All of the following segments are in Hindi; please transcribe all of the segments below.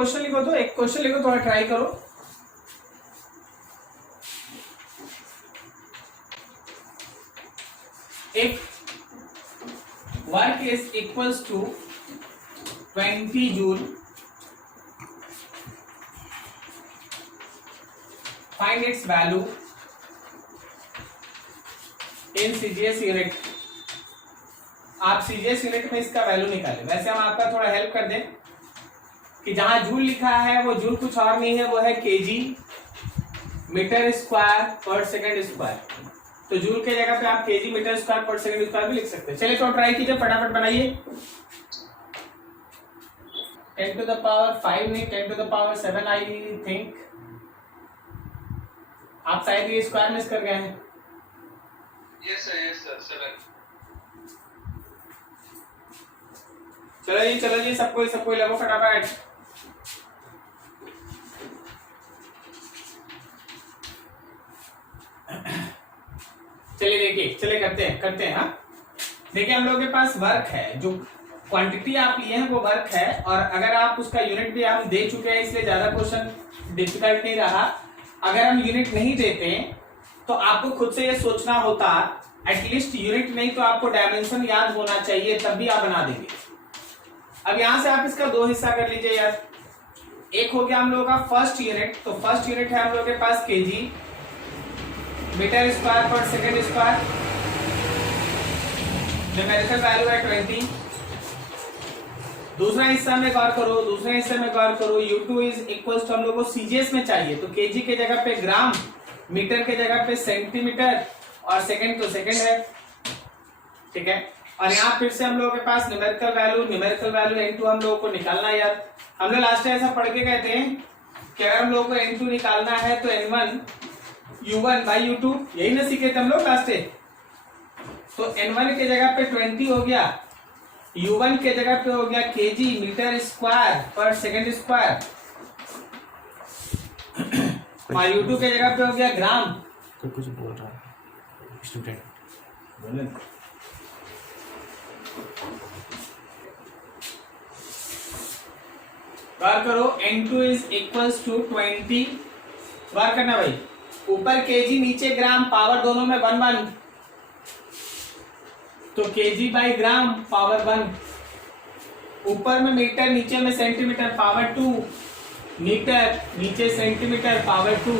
क्वेश्चन लिखो, तो एक क्वेश्चन लिखो, थोड़ा ट्राई करो। If work is equals to 20 joule, find its value in CGS unit. आप सीजीएस यूनिट में इसका वैल्यू निकालें। वैसे हम आपका थोड़ा हेल्प कर दें कि जहां जूल लिखा है वो जूल कुछ और नहीं है, वो है केजी मीटर स्क्वायर पर सेकंड स्क्वायर। तो जूल के जगह पे आप केजी मीटर स्क्वायर पर सेकंड स्क्वायर भी लिख सकते हैं। चलिए तो ट्राई कीजिए, फटाफट बनाइए। 10 to the power 5 नहीं, 10 to the power 7 I think. आप शायद ये स्क्वायर मिस कर गए हैं। Yes sir 7। चलो जी सबको लगो फटाफट। चलिए देखिए, चलिए करते हैं। हाँ देखिए, हम लोगों के पास वर्क है, जो क्वांटिटी आप लिए हैं वो वर्क है, और अगर आप उसका यूनिट भी हम दे चुके हैं, इसलिए ज्यादा क्वेश्चन डिफिकल्ट नहीं रहा। अगर हम यूनिट नहीं देते तो आपको खुद से ये सोचना होता, एटलीस्ट यूनिट नहीं तो आपको डायमेंशन याद होना चाहिए, तब भी आप बना देंगे। अब यहां से आप इसका दो हिस्सा कर लीजिए यार। एक हो गया हम लोगों का फर्स्ट यूनिट, तो फर्स्ट यूनिट है हम लोगों के पास केजी मीटर स्क्वायर पर सेकंड स्क्वायर, न्यूमेरिकल वैल्यू है 20। दूसरा हिस्सा में गौर करो, U2 इज इक्वल्स टू हम लोग को सीजीएस में चाहिए, तो केजी के जगह पे ग्राम, मीटर के जगह पे सेंटीमीटर, और सेकंड तो सेकंड है, ठीक है। और यहाँ फिर से हम लोगों के पास न्यूमेरिकल वैल्यू N2 हम लोगों को निकालना है यार। हम लोग लास्ट टाइम ऐसा पढ़ के कहते हैं कि अगर हम लोगों को N2 निकालना है तो N1 U1 बाई U2, यही ना सीखे थे हम लोग लास्ट टाइम। तो N1 के जगह पे 20 हो गया, U1 के जगह पे हो गया केजी मीटर स्क्वायर पर सेकंड स्क्वायर, और U2 के जगह पे हो गया ग्राम। कोई कुछ बोल रहा है स्टूडेंट, बोले बार करो। N2 इज इक्वल्स टू 20, बार करना भाई, ऊपर केजी नीचे ग्राम, पावर दोनों में 1 1, तो केजी बाई ग्राम पावर 1, ऊपर में मीटर नीचे में सेंटीमीटर पावर 2, मीटर नीचे सेंटीमीटर पावर 2,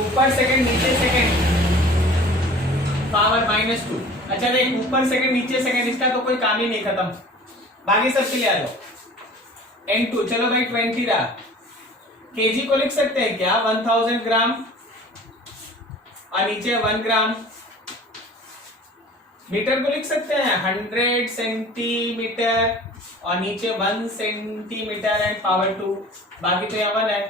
ऊपर सेकंड नीचे सेकंड पावर -2। अच्छा देख, ऊपर सेकंड नीचे सेकंड, इसका तो कोई काम ही नहीं, खत्म। बाकी सब के लिए आ जाओ। N2 चलो भाई 20 रहा, केजी को लिख सकते हैं क्या 1000 ग्राम, और नीचे 1 ग्राम। मीटर को लिख सकते हैं 100 सेंटीमीटर, और नीचे 1 सेंटीमीटर एंड पावर 2, बाकी तो यहाँ 1 है।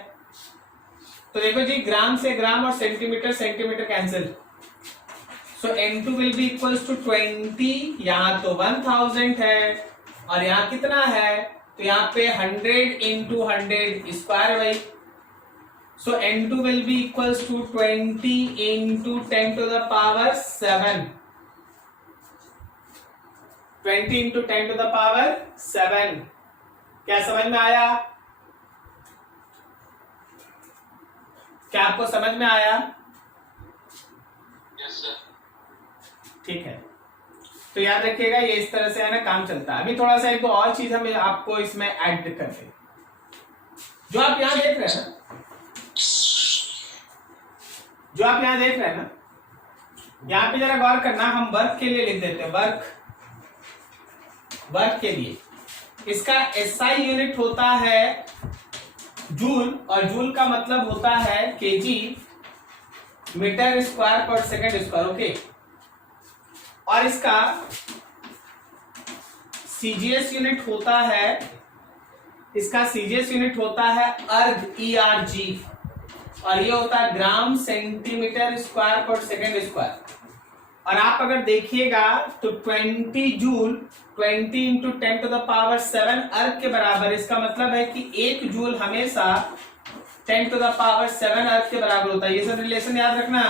तो देखो जी, ग्राम से ग्राम और centimetre centimetre cancel, so N2 will be equals to 20। यहाँ तो 1000 है, और यहाँ कितना है, तो यहाँ पे 100 इंटू 100 स्क्वायर भाई। So N2 will be equals to 20 into 10 to the power 7, 20 into 10 to the power 7। क्या समझ में आया? क्या आपको समझ में आया? Yes sir. ठीक है, तो याद रखिएगा, ये इस तरह से है ना काम चलता है। अभी थोड़ा सा एक तो और चीज हम आपको इसमें ऐड करते हैं। जो आप यहाँ देख रहे हैं ना, यहाँ पे जरा गौर करना, हम वर्क के लिए लिख देते हैं, वर्क के लिए इसका SI यूनिट होता है जूल, और जूल का मतलब होता है केजी मीटर स्क्वायर पर सेकंड स्क्वायर, ओके। और इसका सीजीएस यूनिट होता है, अर्ग ERG, और ये होता है ग्राम सेंटीमीटर स्क्वायर पर सेकंड स्क्वायर। और आप अगर देखिएगा तो 20 joule 20 into 10 to the power 7 erg के बराबर। इसका मतलब है कि 1 जूल हमेशा 10 टू द पावर 7 अर्ग के बराबर होता है। ये सब रिलेशन याद रखना,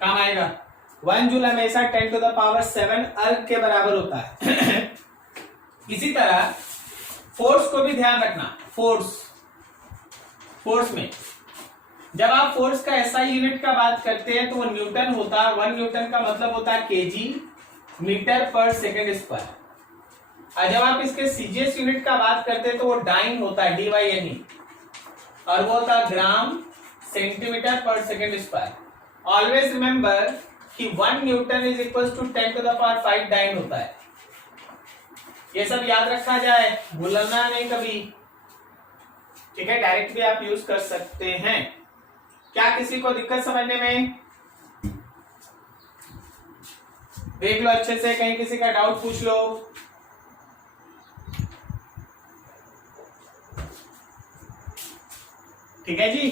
काम आएगा। 1 जूल हमेशा 10 टू द पावर 7 अर्ग के बराबर होता है। इसी तरह फोर्स को भी ध्यान रखना, फोर्स में जब आप फोर्स का एसआई यूनिट का बात करते हैं तो वो न्यूटन होता है। 1 न्यूटन का मतलब होता है केजी मीटर पर सेकेंड स्क्वायर। और जब आप इसके सीजीएस यूनिट का बात करते हैं तो वो डाइन होता है, DYNE, और वो होता है ग्राम सेंटीमीटर पर सेकेंड स्क्वायर। ऑलवेज रिमेंबर कि 1 newton is equal to 10 to the power 5 dyne होता है। ये सब याद रखा जाए, भूलना नहीं कभी, ठीक है। डायरेक्ट भी आप यूज कर सकते हैं। क्या किसी को दिक्कत समझने में? देख लो अच्छे से, कहीं किसी का डाउट पूछ लो। ठीक है जी।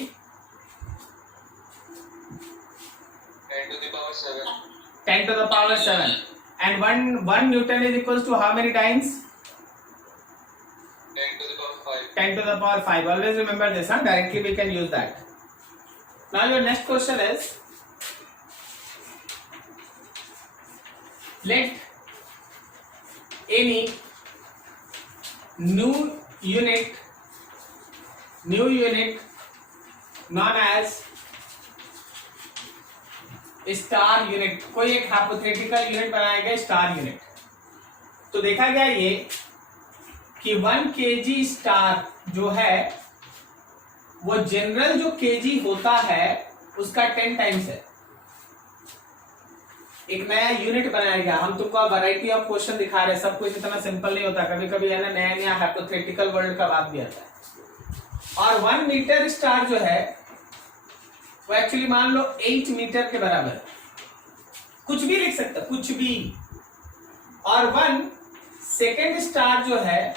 10 to the power 7. 10 to the power 7 and 1 Newton is equals to how many times? 10 to the power 5. 10 to the power 5. Always remember this, huh? Directly we can use that. Now your next question is, let any new unit known as star unit, कोई एक हाइपोथेटिकल यूनिट बनाया गया स्टार यूनिट। तो देखा गया ये कि 1 kg स्टार जो है वो जनरल जो kg होता है उसका 10 टाइम्स है। एक नया यूनिट बनाया गया। हम तुमको वैरायटी ऑफ क्वेश्चन दिखा रहे हैं, सब कुछ इतना सिंपल नहीं होता, कभी कभी है ना नया नया हाइपोथेटिकल वर्ल्ड का बात भी आता है। और 1 मीटर स्टार जो है वो एक्चुअली मान लो 8 मीटर के बराबर, कुछ भी लिख सकता, कुछ भी। और 1 सेकेंड स्टार जो है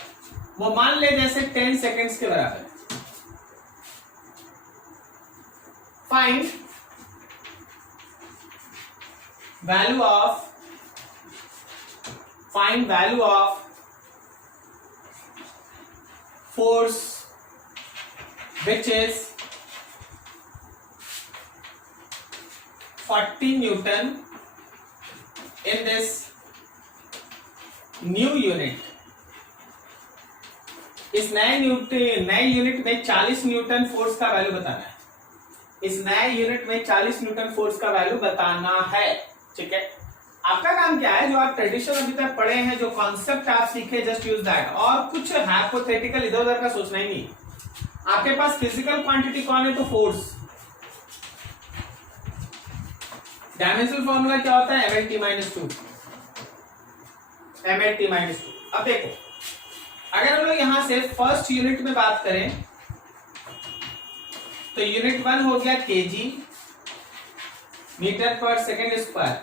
वो मान ले जैसे 10 सेकेंड्स के बराबर। Find value of force which is 40 Newton in this new unit। इस नए यूनिट में 40 न्यूटन फोर्स का वैल्यू बताना है। इस नए यूनिट में 40 न्यूटन फोर्स का वैल्यू बताना है, ठीक है। आपका काम क्या है, जो आप ट्रेडिशन अभी तक पढ़े हैं, जो कॉन्सेप्ट आप सीखे, जस्ट यूज दैट। और कुछ हाइपोथेटिकल इधर उधर का सोचना ही नहीं। आपके पास फिजिकल क्वांटिटी कौन है, तो फोर्स। डायमेंशनल फॉर्मूला क्या होता है, MLT माइनस 2। अब देखो, अगर हम लोग यहां से फर्स्ट यूनिट में बात करें तो यूनिट 1 हो गया kg मीटर पर सेकेंड स्क्वायर,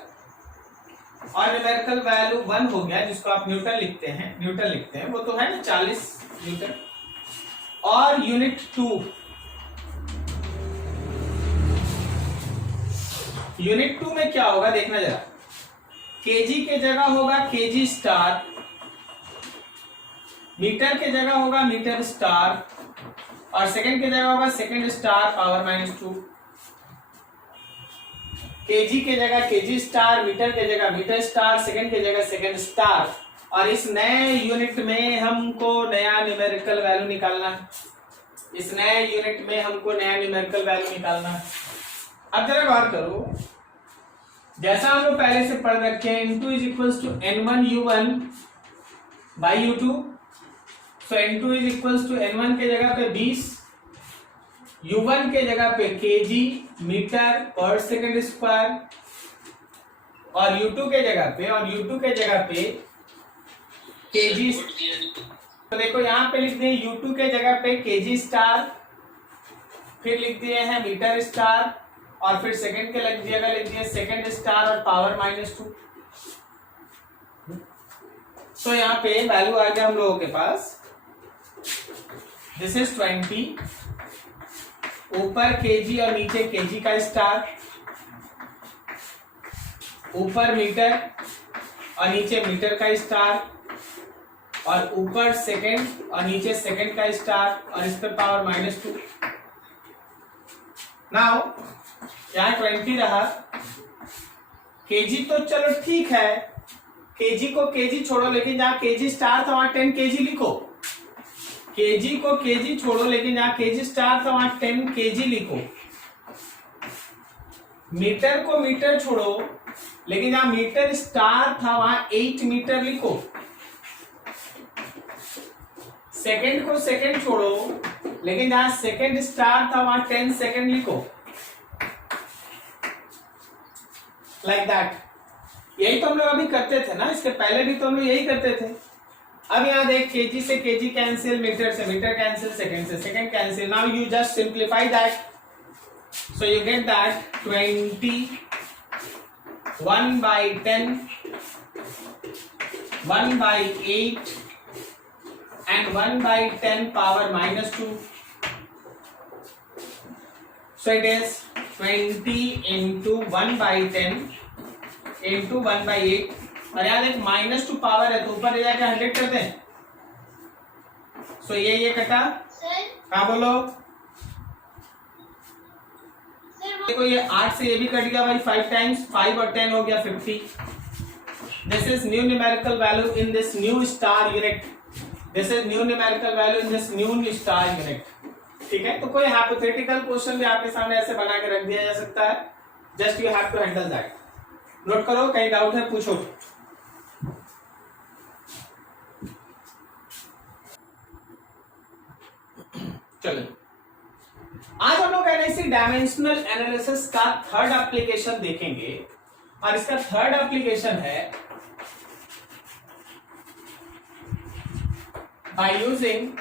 और न्यूमेरिकल वैल्यू 1 हो गया जिसको आप न्यूटन लिखते हैं, वो तो है ना 40 न्यूटन। और यूनिट 2 में क्या होगा देखना जरा। केजी के जगह होगा केजी स्टार, मीटर के जगह होगा मीटर स्टार, और सेकंड के जगह होगा सेकंड स्टार पावर -2। केजी के जगह केजी स्टार, मीटर के जगह मीटर स्टार, सेकंड के जगह सेकंड स्टार। और इस नए यूनिट में हमको नया न्यूमेरिकल वैल्यू निकालना है। अब जरा गौर करो, जैसा हम लोग पहले से पढ़ रखे हैं, N2 is equals to N1U1 by U2। So N2 is equals to N1 के जगह पे 20, U1 के जगह पे kg मीटर पर सेकेंड स्क्वायर, और U2 के जगह पे kg। तो देखो यहाँ पे लिख दिए U2 के जगह पे kg स्टार, फिर लिख दिए हैं मीटर स्टार, और फिर सेकंड के लिख दिए सेकंड स्टार और पावर -2। तो यहाँ पे वैल्यू आ गया हम लोगों के पास, दिस इज 20, ऊपर kg और नीचे kg का स्टार, ऊपर मीटर और नीचे मीटर का स्टार, और ऊपर सेकंड और नीचे सेकंड का स्टार, और इस पर पावर -2। नाउ यहाँ 20 रहा, kg तो चलो ठीक है, kg को kg छोड़ो, लेकिन जहाँ kg स्टार था वहां 10 kg लिखो। केजी को केजी छोड़ो, लेकिन जहां केजी स्टार था वहां 10 केजी लिखो। मीटर को मीटर छोड़ो, लेकिन जहां मीटर स्टार था वहां 8 मीटर लिखो। सेकंड को सेकंड छोड़ो, लेकिन जहां सेकंड स्टार था वहां 10 सेकंड लिखो। Like that. यही तो हम लोग अभी करते थे ना, इसके पहले भी तो हम लोग यही करते थे। अब यहां देख, केजी से केजी कैंसिल, मीटर से मीटर कैंसिल, सेकंड से second cancel. Now you just simplify that, so you get that 20 1/10 1/8 and 1/10 power -2. So it is 20 into 1/10 into 1/8, और यार एक -2 पावर है तो ऊपर जाके 100 कर दें। सो ये कटा। हाँ बोलो। देखो ये 8 से ये भी कट गया भाई, 5 टाइम्स 5 और 10 हो गया 50। This is new numerical value in this new star unit. This is new numerical value in this new star unit. ठीक है, तो कोई हाइपोथेटिकल क्वेश्चन भी आपके सामने ऐसे बना के रख दिया जा सकता है। Just you have to handle that. Note करो, कहीं डाउट है पूछो। चलो, आज हम लोग एनआईसी डायमेंशनल एनालिसिस का थर्ड एप्लीकेशन देखेंगे, और इसका थर्ड एप्लीकेशन है by using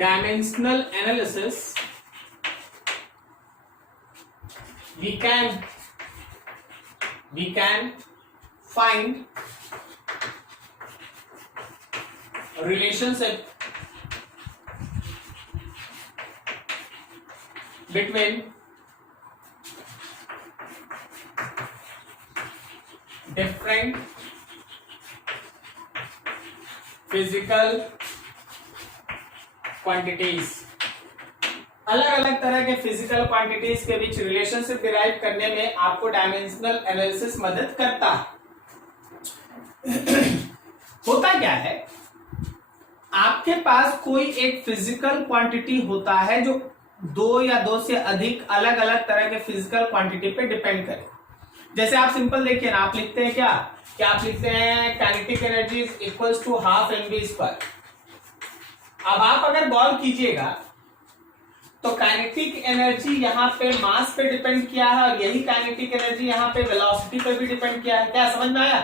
dimensional analysis we can find a relationship between different physical quantities. अलग अलग तरह के फिजिकल क्वांटिटीज के बीच रिलेशनशिप डिराइव करने में आपको डायमेंशनल एनालिसिस मदद करता है। होता क्या है, आपके पास कोई एक फिजिकल क्वांटिटी होता है जो 2 या 2 से अधिक अलग अलग तरह के फिजिकल क्वांटिटी पे डिपेंड करे। जैसे आप सिंपल देखिए ना, आप लिखते हैं क्या आप लिखते हैं kinetic energy is equals to ½ mv²। अब आप अगर गौर कीजिएगा तो काइनेटिक एनर्जी यहां पे मास पे डिपेंड किया है, और यही काइनेटिक एनर्जी यहां पे वेलोसिटी पे भी डिपेंड किया है। क्या समझ में आया?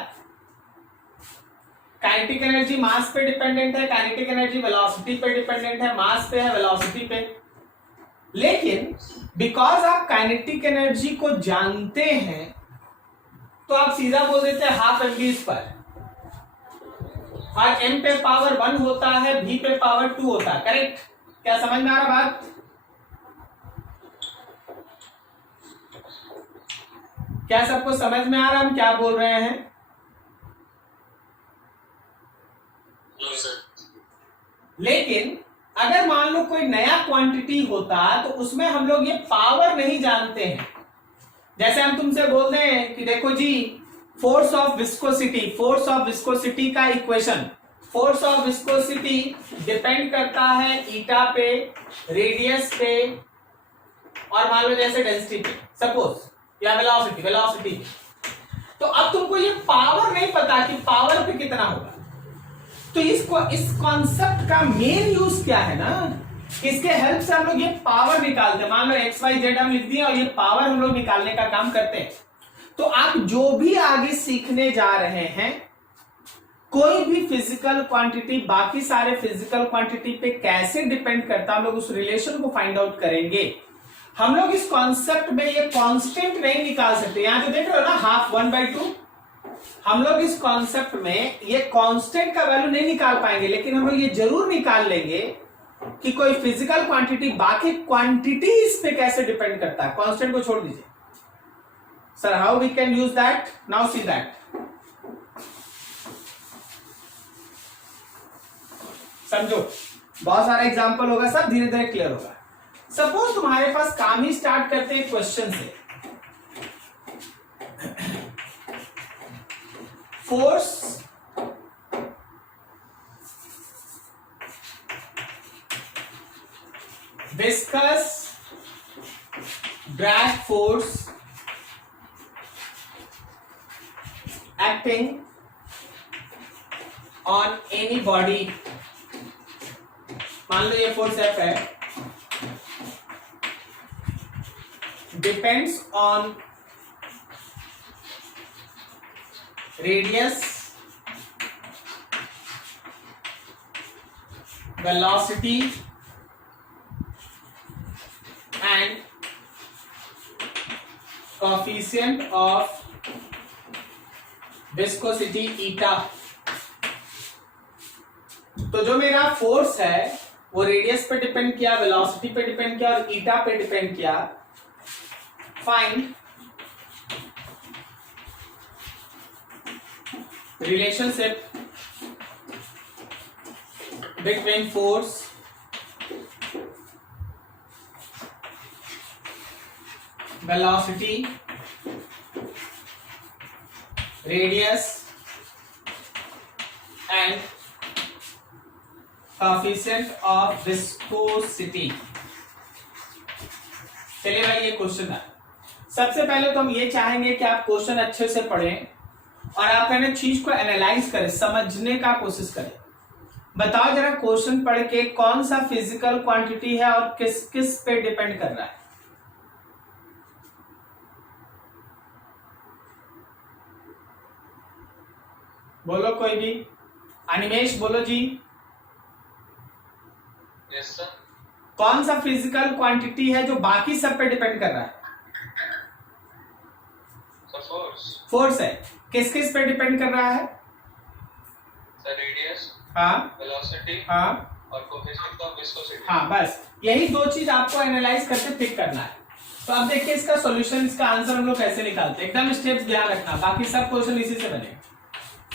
काइनेटिक एनर्जी मास पे डिपेंडेंट है, काइनेटिक एनर्जी वेलोसिटी पे डिपेंडेंट है, मास पे है, वेलोसिटी पे। लेकिन बिकॉज आप काइनेटिक एनर्जी को जानते हैं तो आप सीधा बोल देते हैं ½ mv²। और m पे पावर 1 होता है, v पे पावर 2 होता है। करेक्ट? क्या समझ में आ रहा बात? क्या सबको समझ में आ रहा हम क्या बोल रहे हैं? लेकिन अगर मान लो कोई नया क्वांटिटी होता तो उसमें हम लोग ये पावर नहीं जानते हैं। जैसे हम तुमसे बोल दें कि देखो जी, फोर्स ऑफ विस्कोसिटी का equation, force of viscosity depend करता है ईटा पे, रेडियस पे, और मान लो जैसे डेंसिटी पे सपोज, या वेलोसिटी। तो अब तुमको ये पावर नहीं पता कि पावर पे कितना होगा, तो इस कॉन्सेप्ट का मेन यूज क्या है ना, इसके हेल्प से हम लोग ये पावर निकालते हैं। मान लो XYZ हम लिख दिए और ये पावर हम लोग निकालने का काम करते हैं। तो आप जो भी आगे सीखने जा रहे हैं, कोई भी फिजिकल क्वांटिटी बाकी सारे फिजिकल क्वांटिटी पे कैसे डिपेंड करता है, हम लोग उस रिलेशन को फाइंड आउट करेंगे। हम लोग इस कॉन्सेप्ट में ये कांस्टेंट नहीं निकाल सकते। यहां जो देख रहे हो ना, ½ 1/2, हम लोग इस कॉन्सेप्ट में ये कांस्टेंट का वैल्यू नहीं निकाल पाएंगे, लेकिन हम लोग ये जरूर निकाल लेंगे कि कोई फिजिकल क्वांटिटी बाकी क्वांटिटीज पे कैसे डिपेंड करता है। कांस्टेंट को छोड़ दीजिए। Sir how we can use that? Now see that. समझो, बहुत सारा एग्जांपल होगा, सब धीरे धीरे क्लियर होगा। सपोज तुम्हारे पास काम ही स्टार्ट करते हैं क्वेश्चन से, force force acting on any body, मान लो ये फोर्स F है, depends on radius, velocity and coefficient of viscosity eta। तो जो मेरा फोर्स है वो रेडियस पे डिपेंड किया, वेलोसिटी पे डिपेंड किया और ईटा पे डिपेंड किया। Find relationship between force velocity radius and coefficient of viscosity। चलिए भाई ये क्वेश्चन है। सबसे पहले तो हम ये चाहेंगे कि आप क्वेश्चन अच्छे से पढ़ें और आप है ना चीज को एनालाइज करें, समझने का कोशिश करें। बताओ जरा क्वेश्चन पढ़ के कौन सा फिजिकल क्वांटिटी है और किस किस पे डिपेंड कर रहा है। बोलो कोई भी। अनिमेश बोलो जी। Yes sir. कौन सा फिजिकल क्वांटिटी है जो बाकी सब पे डिपेंड कर रहा है? फोर्स। फोर्स है। किस किस पे डिपेंड कर रहा है? सर रेडियस, हाँ, वेलोसिटी, हाँ, और कोएफिशिएंट ऑफ विस्कोसिटी। हाँ, बस यही दो चीज आपको एनालाइज करके पिक करना है। तो अब देखिए इसका सॉल्यूशन, इसका आंसर हम लोग कैसे निकालते हैं। एकदम स्टेप्स ध्यान रखना, बाकी सब क्वेश्चन इसी से बने।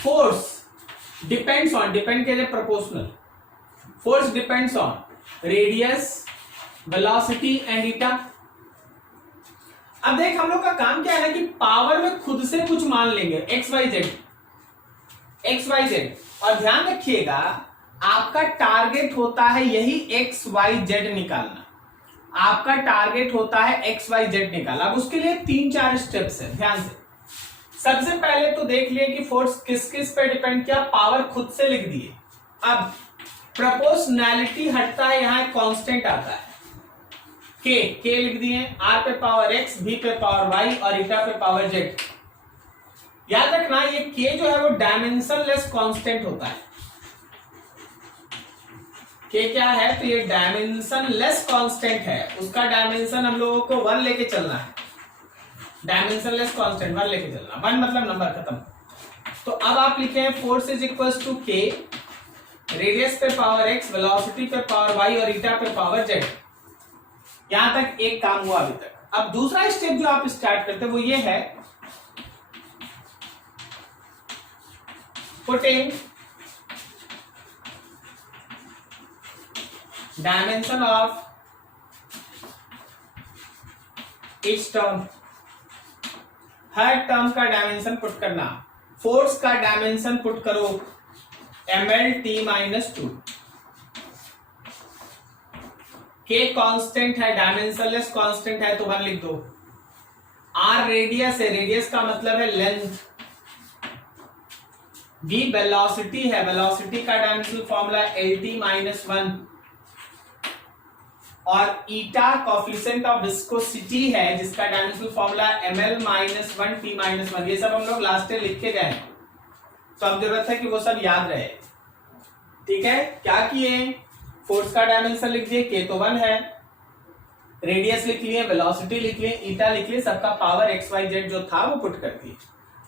फोर्स डिपेंड्स ऑन, डिपेंड के लिए proportional, force depends on radius, velocity and eta. अब देख हम लोग का काम क्या है कि पावर में खुद से कुछ मान लेंगे, X Y Z, X Y Z. और ध्यान रखिएगा आपका टारगेट होता है यही एक्स वाई जेड निकालना, आपका टारगेट होता है एक्स वाई जेड निकालना। अब उसके लिए 3-4 स्टेप्स है, ध्यान से। सबसे पहले तो देख लिए कि फोर्स किस किस पे डिपेंड किया, पावर खुद से लिख दिए। अब प्रोपोर्शनैलिटी हटता है, यहां एक कांस्टेंट आता है के लिख दिए, आर पे पावर एक्स, बी पे पावर वाई और ईटा पे पावर जेड। याद रखना ये के जो है वो डायमेंशनलेस कांस्टेंट होता है। के क्या है? तो ये डायमेंशनलेस कांस्टेंट है, उसका डायमेंशन हम लोगों को 1 लेके चलना है। डायमेंशनलेस कांस्टेंट 1 लेके चलना, 1 मतलब नंबर खत्म। तो अब आप लिखे हैं फोर्स इज इक्वल टू के, रेडियस पे पावर एक्स, वेलोसिटी पे पावर वाई और ईटा पे पावर जेड। यहां तक एक काम हुआ अभी तक। अब दूसरा स्टेप जो आप स्टार्ट करते हैं वो ये है, putting dimension of each term, her term का डायमेंशन पुट करना। फोर्स का डायमेंशन पुट करो ml_t-2, के कांस्टेंट है, डायमेंशनलेस कांस्टेंट है तो 1 लिख दो। आर रेडियस है, रेडियस का मतलब है लेंथ। बी वेलोसिटी है, वेलोसिटी का डायमेंशनल फॉर्मूला LT-1। और ईटा कोएफिशिएंट ऑफ विस्कोसिटी है जिसका डायमेंशनल फॉर्मूला ml-1t-1। ये सब हम लोग लास्ट में लिख के गए हैं, तो अब जरूरत है कि वो सब याद रहे। ठीक है, क्या किए? फोर्स का डायमेंशन लिख दिए, के तो 1 है, रेडियस लिख लिए, वेलोसिटी लिख लिए, ईटा लिख लिए, सबका पावर एक्स वाई जेड जो था वो पुट कर दिए।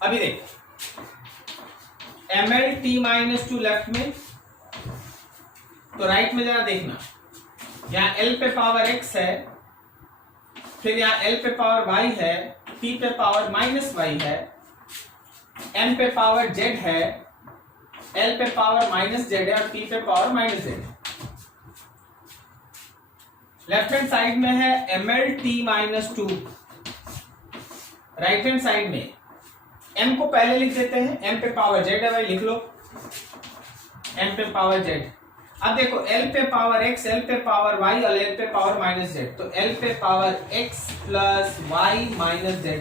अभी देखो ml_t-2 लेफ्ट में, तो राइट में जरा देखना, यहाँ L पे पावर x है, फिर यहाँ L पे पावर y है, T पे पावर -y है, M पे पावर z है, L पे पावर -z है और T पे पावर -z है। लेफ्ट हैंड साइड में है ml_t-2, राइट हैंड साइड में m को पहले लिख देते हैं, m पे पावर z है भाई, लिख लो m पे पावर z। अब देखो L पे पावर x, L पे पावर y और L पे पावर माइनस z, तो L पे power x plus y minus z,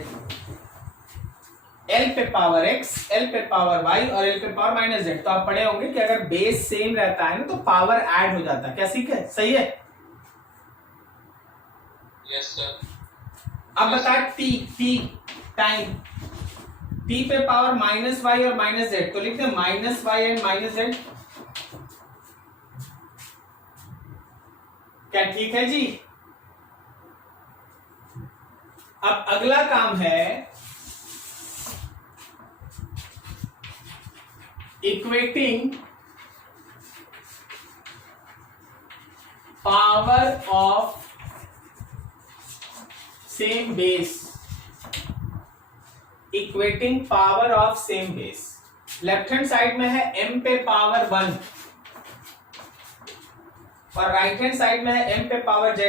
L पे पावर x, L पे पावर y और L पे पावर माइनस z। तो आप पढ़े होंगे कि अगर बेस सेम रहता है ना तो पावर ऐड हो जाता है। क्या सीखे? सही है? Yes sir. अब बता t टाइम, t पे पावर माइनस y और माइनस z, तो लिखते हैं minus y and minus z। क्या ठीक है जी? अब अगला काम है equating power of same base, equating power of same base. Left hand side में है m पे पावर 1 और राइट हैंड साइड में है m पे पावर z,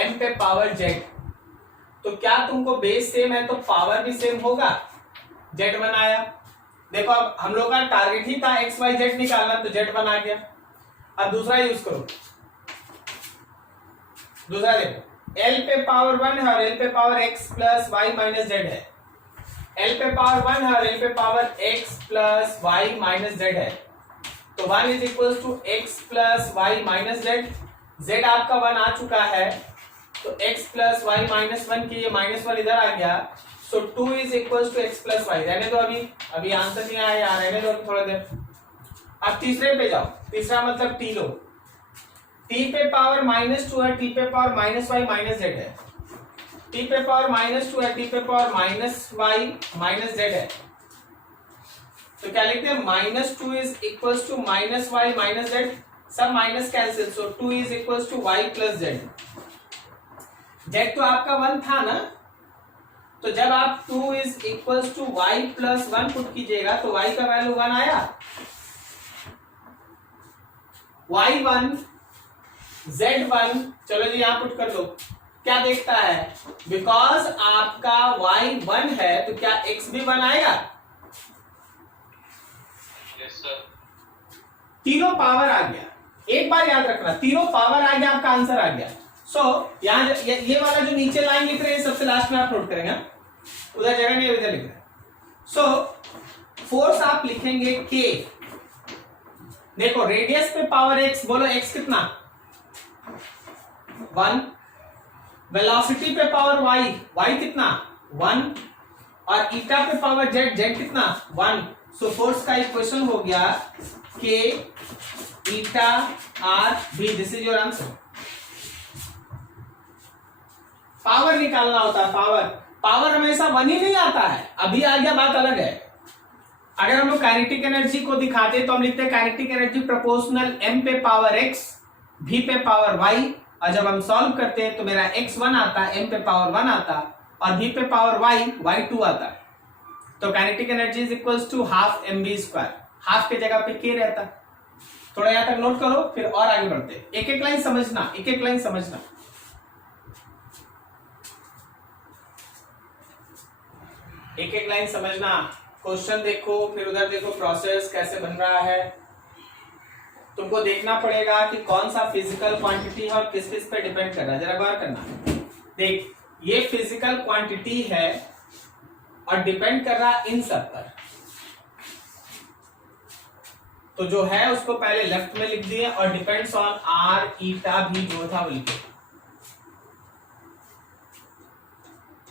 m पे पावर z। तो क्या तुमको बेस सेम है तो पावर भी सेम होगा? z1 आया। देखो अब हम लोग का टारगेट ही था x y z निकालना, तो z1 आ गया। अब दूसरा यूज करो, दूसरा देखो L पे पावर 1 है और L पे power x plus y minus z है। L पे पावर 1 है और L पे power x plus y minus z है। तो 1 is equal to x plus y minus z। z आपका 1 आ चुका है, तो x प्लस y माइनस 1 की ये माइनस 1 इधर आ गया। So 2 is equal to x plus y। रहने दो, अभी आंसर नहीं आया यार, रहने दो अभी थोड़ा देर। अब तीसरे पे जाओ, तीसरा मतलब t लो। t पे पावर माइनस 2 है, t पे power minus y minus z है। t पे पावर माइनस 2 है, t पे power minus y minus z है। तो क्या लिखते हैं? Minus 2 is equal to minus y minus z, सब minus cancel, so 2 is equal to y plus z। z तो आपका 1 था ना, तो जब आप 2 is equal to y plus 1 put कीजिएगा तो y का वैल्यू 1 आया। y1 z1, चलो जी यहां पुट कर लो। क्या देखता है? बिकॉज आपका y 1 है तो क्या x भी 1 आएगा? Yes sir. तीनों पावर आ गया। एक बार याद रखना, तीनों पावर आ गया, आपका आंसर आ गया। सो यहां ये वाला जो नीचे लाइन लिख रहे हैं सबसे लास्ट में आप नोट करेंगे, उधर जगह नहीं, इधर लिख रहे हैं। सो फोर्स आप लिखेंगे k। देखो रेडियस पे पावर x, बोलो x कितना? 1। वेलोसिटी पे पावर y कितना? 1। और ईटा पे पावर z कितना? 1। सो फोर्स का इक्वेशन हो गया k eta r v। This is your answer. Power निकालना होता है, पावर हमेशा 1 ही नहीं आता है। अभी आ गया, बात अलग है। अगर हम लोग काइनेटिक एनर्जी को दिखाते तो हम लिखते हैं काइनेटिक एनर्जी प्रोपोर्शनल m पे पावर x v पे पावर y, और जब हम सॉल्व करते हैं तो मेरा x1 आता है, m पे पावर 1 आता और v पे पावर y 2 आता है। तो kinetic energy is equals to half mv square. Half के जगह पे k रहता। थोड़ा यहां तक नोट करो, फिर और आगे बढ़ते। एक एक लाइन समझना, एक एक लाइन समझना। एक एक लाइन समझना, क्वेश्चन देखो, फिर उधर देखो प्रोसेस कैसे बन रहा है। तुमको देखना पड़ेगा कि कौन सा फिजिकल क्वांटिटी है और किस किस पे डिपेंड कर रहा है, जरा गौर करना। देख ये फिजिकल क्वांटिटी है और डिपेंड कर रहा है इन सब पर। तो जो है उसको पहले लेफ्ट में लिख दिए और डिपेंड्स ऑन आर ईटा भी जो था वो लिखे।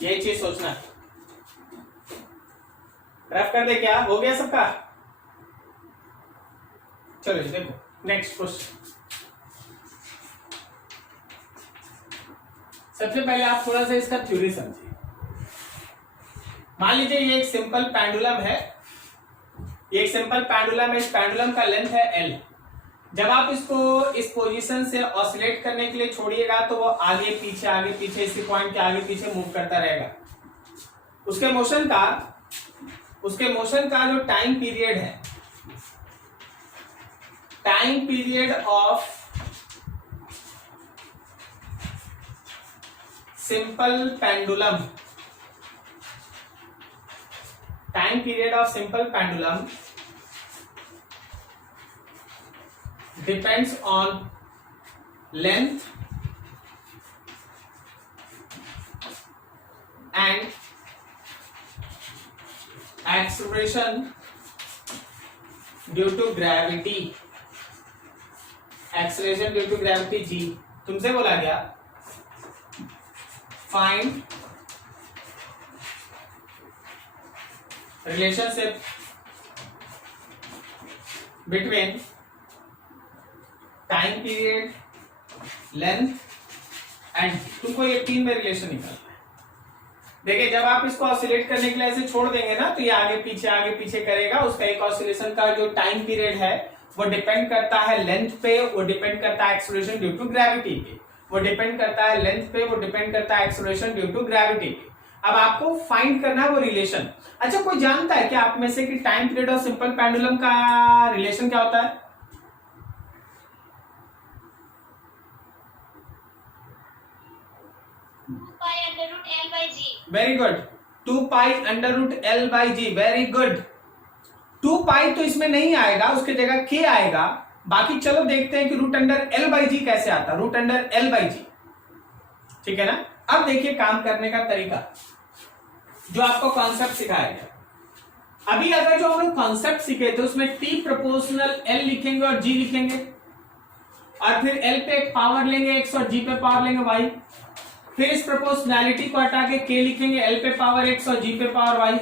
यही चीज सोचना है। रफ कर दे, क्या हो गया सबका? चलो देखो नेक्स्ट क्वेश्चन। सबसे पहले आप थोड़ा सा इसका थ्योरी समझिए। मान लीजिए ये एक सिंपल पेंडुलम है, ये एक सिंपल पेंडुलम है। इस पेंडुलम का लेंथ है L। जब आप इसको इस पोजीशन से ऑसिलेट करने के लिए छोड़िएगा तो वो आगे पीछे इसी पॉइंट के आगे पीछे मूव करता रहेगा। उसके मोशन का जो टाइम पीरियड है, time period of simple pendulum, time period of simple pendulum depends on length and acceleration due to gravity. Acceleration due to gravity G. तुमसे बोला गया find relationship between time period, length and, तुमको ये तीन में रिलेशन निकालना है। देखिए जब आप इसको ऑसिलेट करने के लिए ऐसे छोड़ देंगे ना तो ये आगे पीछे करेगा। उसका एक ऑसिलेशन का जो टाइम पीरियड है वो डिपेंड करता है लेंथ पे, वो डिपेंड करता है एक्सेलरेशन ड्यू टू ग्रेविटी पे, वो डिपेंड करता है लेंथ पे, वो डिपेंड करता है एक्सेलरेशन ड्यू टू ग्रेविटी पे। अब आपको फाइंड करना है वो रिलेशन। अच्छा कोई जानता है क्या आप में से कि टाइम पीरियड और सिंपल पेंडुलम का रिलेशन क्या होता है? Very good, 2 pi under root L by G. Very good. 2 pi तो इसमें नहीं आएगा, उसके जगह के आएगा। बाकी चलो देखते हैं कि रूट अंडर एल बाई जी कैसे आता है। रूट अंडर एल बाई जी, ठीक है ना। अब देखिए काम करने का तरीका जो आपको कॉन्सेप्ट सिखाया गया। अभी अगर जो हम लोग कॉन्सेप्ट सीखे थे उसमें टी प्रोपोर्शनल एल लिखेंगे और जी लिखेंगे, और फिर एल पे एक पावर लेंगे एक्स और जी पे पावर लेंगे वाई। फिर इस प्रोपोर्शनैलिटी को हटा के के लिखेंगे, एल पे पावर एक्स और जी पे पावर वाई।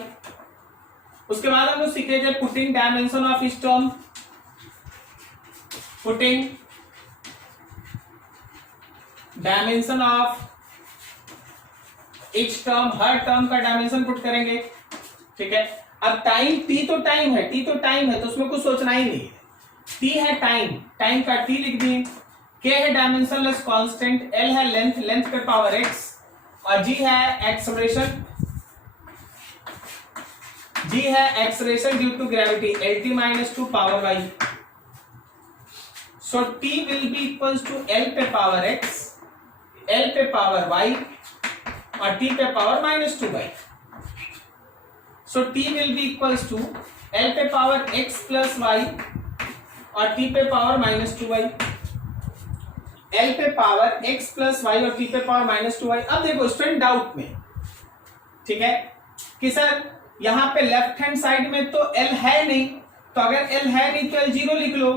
उसके बाद हम लोग सीखे थे पुटिंग डायमेंशन ऑफ इस term, putting dimension of each term, her term का डायमेंशन पुट करेंगे, ठीक है। अब टाइम टी तो टाइम है, टी तो टाइम है, तो उसमें कुछ सोचना ही नहीं है। टी है टाइम, टाइम का टी लिख दिए। के है डायमेंशनलेस कांस्टेंट, एल है लेंथ, लेंथ पे पावर एक्स, और जी है एक्सेलरेशन, जी है acceleration due to gravity, L T minus 2 power Y. So T will be equals to L पे पावर एक्स, एल पे पावर वाई और टी पे power minus 2 Y. So T will be equals to L पे पावर एक्स प्लस वाई और टी पे पावर माइनस 2 वाई। एल पे पावर एक्स प्लस वाई और टी पे पावर माइनस 2 वाई। अब देखो स्टूडेंट डाउट में, ठीक है, कि सर यहां पे लेफ्ट हैंड साइड में तो एल है नहीं, तो अगर एल है नहीं तो एल 0 लिख लो,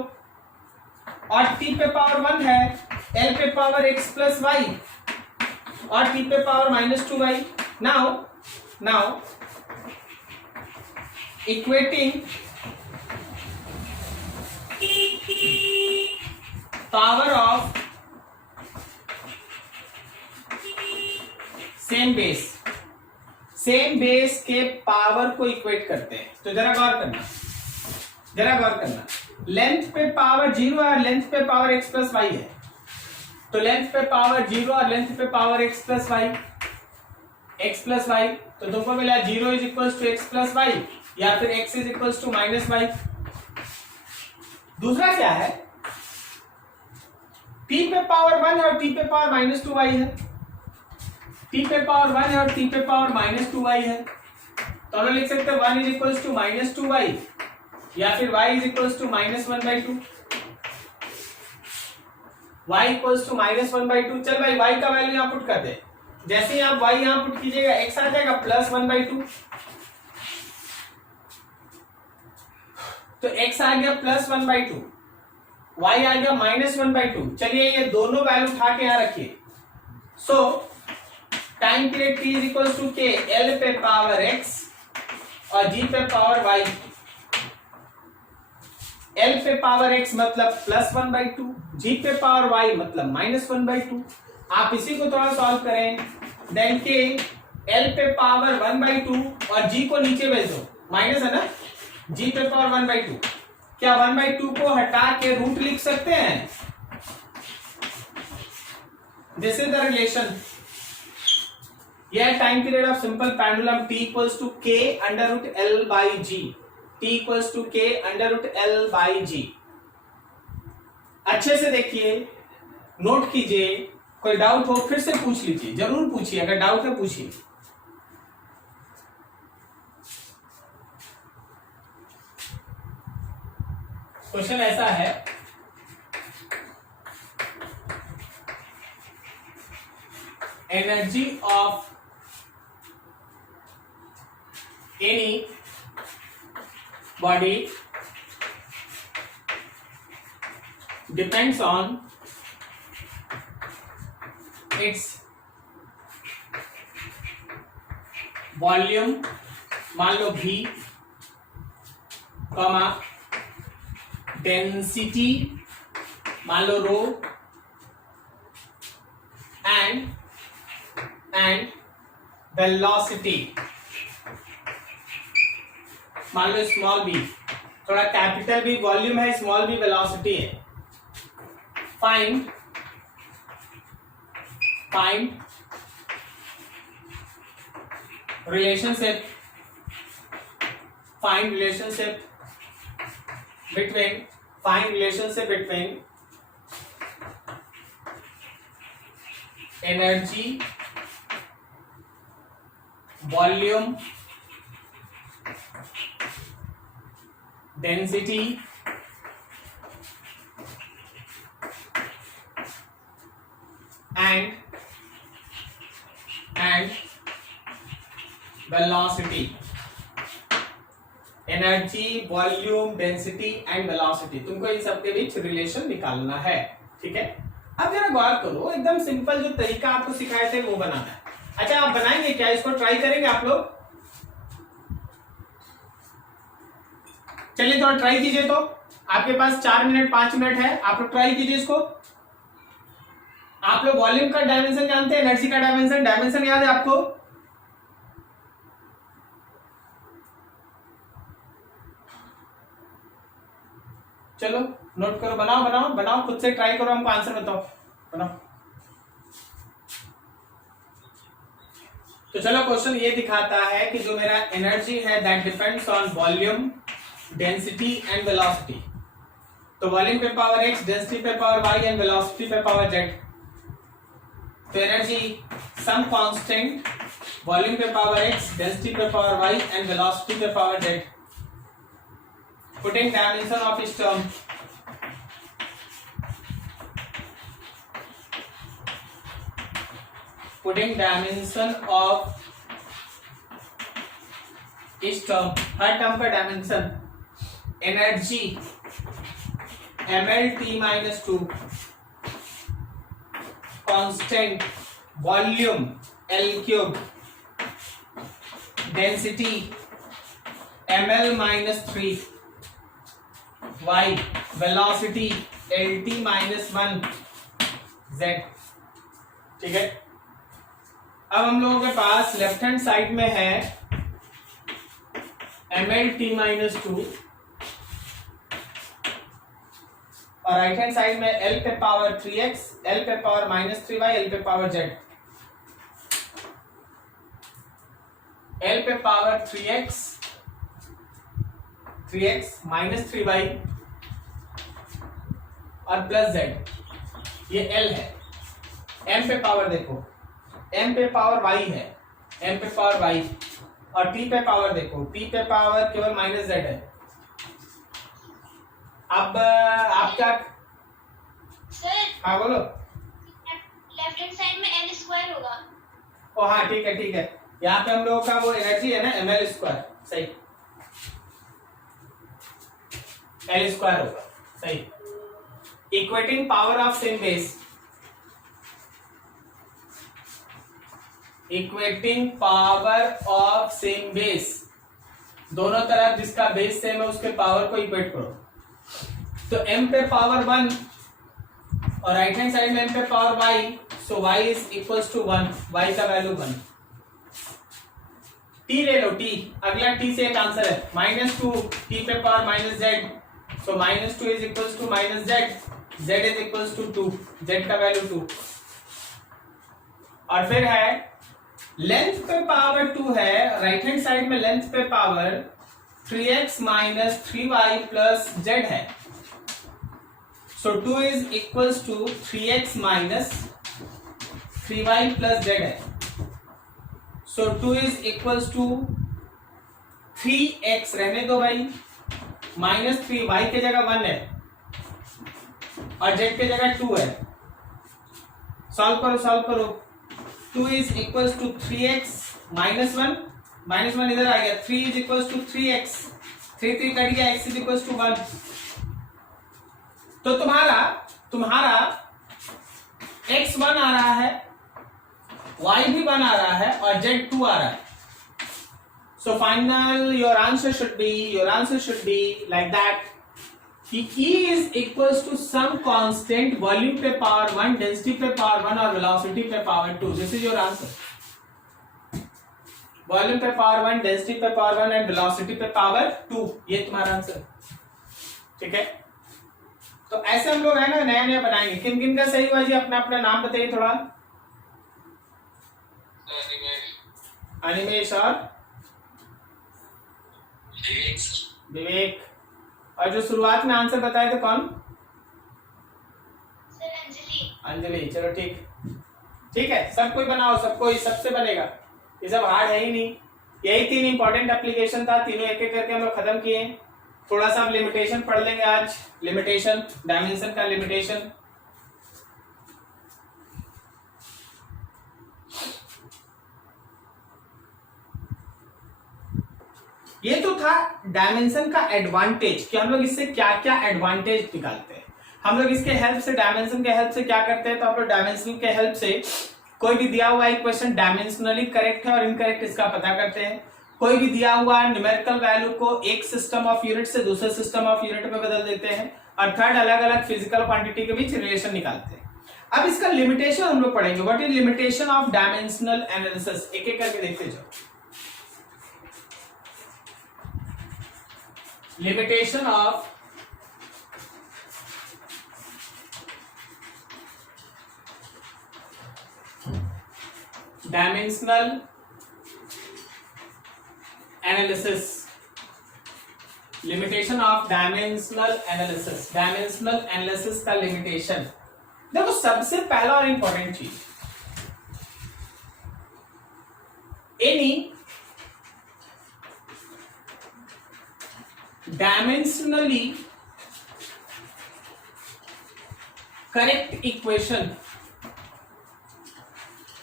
और टी पे पावर 1 है, एल पे पावर एक्स प्लस वाई और टी पे power minus 2 Y. Now equating power of same base के पावर को इक्वेट करते हैं। तो जरा गौर करना, लेंथ पे पावर 0 है, लेंथ पे पावर x प्लस वाई है, तो लेंथ पे पावर 0 और लेंथ पे पावर x प्लस वाई, तो दोनों मिला 0 is equal to X plus Y या फिर x is equal to minus Y. दूसरा क्या है, t पे पावर 1 है और t पे पावर माइनस 2 वाई है, t पे पावर 1 है और t पे पावर माइनस 2 वाई है, तो हम लिख सकते हैं 1 is equal to minus 2 Y या फिर y is equal to minus 1/2, y equal to minus 1/2। चल भाई y का वैल्यू यहाँ पुट कर दे। जैसे ही आप y यहाँ पुट कीजिएगा x आ जाएगा प्लस 1/2, तो x आ गया प्लस 1/2, y आ गया माइनस 1/2। चलिए ये दोनों वैल्यू उठा के यहाँ रखिए। So time period t is equal to K, l पे पावर x और g पे पावर y। l पे पावर x मतलब प्लस 1/2, g पे पावर y मतलब माइनस 1/2। आप इसी को थोड़ा सॉल्व करें, देन के l पे पावर 1/2 और g को नीचे भेज दो, माइनस है ना, g पे पावर 1/2। क्या 1/2 को हटा के रूट लिख सकते हैं? This is the relation. यह time period of simple pendulum t equals to k under root l by G, t equals to k under root l by G. अच्छे से देखिए, नोट कीजिए, कोई डाउट हो फिर से पूछ लीजिए, जरूर पूछिए, अगर डाउट है पूछिए। क्वेश्चन ऐसा है energy of any body depends on its volume, मान लो V, कॉमा डेंसिटी मान लो रो, एंड वेलोसिटी मान लो स्मॉल b, थोड़ा कैपिटल B वॉल्यूम है, स्मॉल b वेलोसिटी है। Find relationship between energy, volume, density and velocity। Energy, volume, density and velocity, तुमको इन सब के बीच रिलेशन निकालना है। ठीक है, अब जरा गौर करो, एकदम सिंपल जो तरीका आपको सिखाए थे वो बनाना है। अच्छा, आप बनाएंगे क्या? इसको ट्राई करेंगे आप लोग? चलिए थोड़ा ट्राई कीजिए। तो आपके पास 4 मिनट 5 मिनट है, आप लोग ट्राई कीजिए इसको। आप लोग वॉल्यूम का डायमेंशन जानते हैं, एनर्जी का डायमेंशन याद है आपको? चलो नोट करो, बनाओ खुद से ट्राई करो, हमको आंसर बताओ, बनाओ। तो चलो क्वेश्चन ये दिखाता है कि जो मेरा एनर्जी है that depends on volume, density and velocity. तो वॉल्यूम पे पावर x, डेंसिटी पे पावर y एंड वेलोसिटी पे पावर z। तो एनर्जी सम कांस्टेंट, वॉल्यूम पे पावर x, डेंसिटी पे पावर y एंड वेलोसिटी पे power z। Putting dimension of each term, हर टर्म का dimension. Energy mL/t-2, constant volume L3, density mL-3, y, velocity Lt-1, z। ठीक है, अब हम लोगों के पास लेफ्ट हैंड साइड में है mL/t-2 और राइट हैंड साइड में L पे पावर 3x, L पे पावर -3y, L पे पावर z। L पे पावर 3x -3y और प्लस z, ये L है। m पे पावर देखो, m पे पावर y है, m पे पावर y, और t पे पावर देखो, t पे पावर केवल -z है। अब आपका सर, हाँ बोलो। लेफ्ट हैंड साइड में L² होगा। ओ हाँ ठीक है, यहाँ पे हम लोगों का वो एनर्जी है ना mL², सही, L² होगा, सही। Equating power of same base, equating power of same base, दोनों तरफ जिसका बेस सेम है उसके पावर को इक्वेट करो। तो m पे पावर 1 और राइट हैंड साइड में m पे power y, so y is equals to 1, y का वैल्यू 1। t ले लो, t, अगला t से एक आंसर है -2, t पे पावर -z, सो -2 is equals to -z, z is equals to 2, z का वैल्यू 2। और फिर है लेंथ पे पावर 2 है, राइट हैंड साइड में लेंथ पे power 3x - 3y plus z है, so 2 is equals to 3x - 3y plus z है, so 2 is equals to 3x, रहने दो भाई, -3, y के जगह 1 है और z के जगह 2 है। सॉल्व करो, 2 is equal to 3x minus 1, minus 1 इधर आ गया, 3 is equal to 3x, 3 3 cut गया, x इज इक्वल टू 1। तो तुम्हारा x 1 आ रहा है, y भी 1 आ रहा है और z 2 आ रहा है। So final your answer should be like that कि E is equals to some constant volume पे power 1, density पे power 1 और velocity पे power 2. This is your answer. Volume पे पावर 1, डेंसिटी पे पावर 1 एंड वेलोसिटी पे पावर 2, ये तुम्हारा आंसर। ठीक है, तो ऐसे हम लोग है ना नया नया बनाएंगे। किन किन का सही हुआ जी, अपना अपना नाम बताइए थोड़ा। अनिमेश और विवेक। और जो शुरुआत में आंसर बताए थे कौन? सर अंजलि। अंजलि, चलो ठीक है, सब कोई बनाओ, सबको सबसे बनेगा, ये सब हार्ड है ही नहीं। यही 3 इंपॉर्टेंट एप्लीकेशन था, तीनों एक एक करके हम लोग खत्म किए। थोड़ा सा हम लिमिटेशन पढ़ लेंगे आज, लिमिटेशन, डायमेंशन का लिमिटेशन। ये तो था डायमेंशन का एडवांटेज कि हम लोग इससे क्या क्या एडवांटेज निकालते हैं। हम लोग इसके हेल्प से, डायमेंशन के हेल्प से क्या करते हैं, तो हम लोग डायमेंशन के हेल्प से कोई भी दिया हुआ इक्वेशन डायमेंशनली करेक्ट है और इनकरेक्ट इसका पता करते हैं। कोई भी दिया हुआ न्यूमेरिकल वैल्यू को एक सिस्टम ऑफ यूनिट से दूसरे सिस्टम ऑफ यूनिट में बदल देते हैं। और थर्ड, अलग अलग फिजिकल क्वांटिटी के बीच रिलेशन निकालते हैं। अब इसका लिमिटेशन हम लोग पढ़ेंगे। What is limitation of dimensional analysis, एक एक करके देखते जाओ। Limitation of dimensional analysis, limitation of dimensional analysis, dimensional analysis का लिमिटेशन। देखो सबसे पहला और इंपॉर्टेंट चीज, any dimensionally correct equation,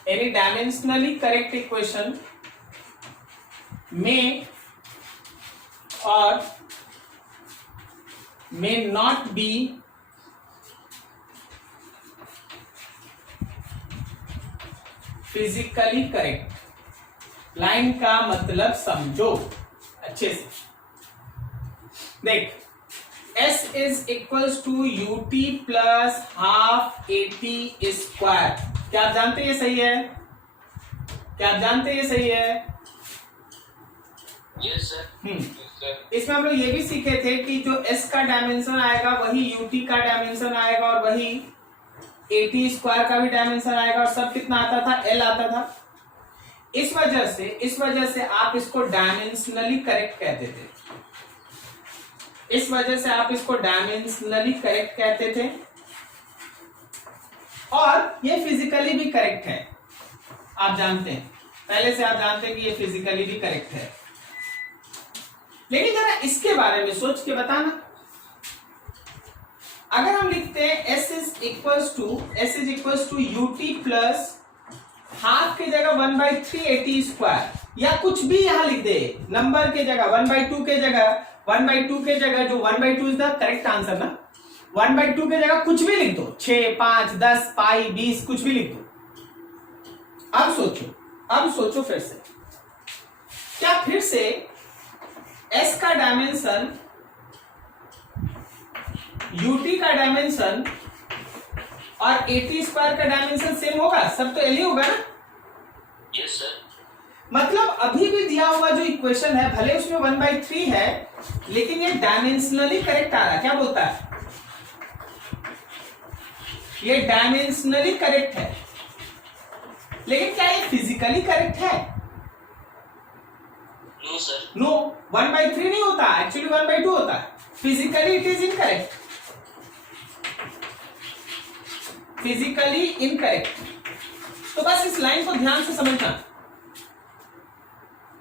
any dimensionally correct equation may or may not be physically correct। Line का मतलब समझो अच्छे से। देख, S is equals to ut plus half at square। क्या आप जानते हैं ये सही है? क्या आप जानते हैं ये सही है? Yes sir. इसमें हम लोग ये भी सीखे थे कि जो S का डायमेंशन आएगा वही ut का डायमेंशन आएगा और वही at स्क्वायर का भी डायमेंशन आएगा, और सब कितना आता था? L आता था। इस वजह से आप इसको डायमेंशनली करेक्ट कहते थे। इस वजह से आप इसको डायमेंशनली करेक्ट कहते थे, और ये फिजिकली भी करेक्ट है। आप जानते हैं, पहले से आप जानते हैं कि ये फिजिकली भी करेक्ट है। लेकिन जरा इसके बारे में सोच के बताना। अगर हम लिखते हैं s is equals to ut plus half की जगह 1/3 at स्क्वायर, या कुछ भी यहां लिख दे, नंबर के जगह 1/2 के जगह 1/2 के जगह, जो 1/2 इज द करेक्ट आंसर ना, 1/2 के जगह कुछ भी लिख दो, 6, 5, 10, पाई, 20, कुछ भी लिख दो। अब सोचो फिर से, क्या फिर से s का डायमेंशन ut का डायमेंशन और at स्क्वायर का डायमेंशन सेम होगा? सब तो l ही होगा ना। Yes sir. मतलब अभी भी दिया हुआ जो इक्वेशन है, भले उसमें 1/3 है, लेकिन ये डायमेंशनली करेक्ट आ रहा है। क्या बोलता है? ये डायमेंशनली करेक्ट है, लेकिन क्या ये फिजिकली करेक्ट है? No sir. नो, 1/3 नहीं होता, एक्चुअली 1/2 होता है। Physically it is incorrect, physically incorrect. तो बस इस लाइन को ध्यान से समझना।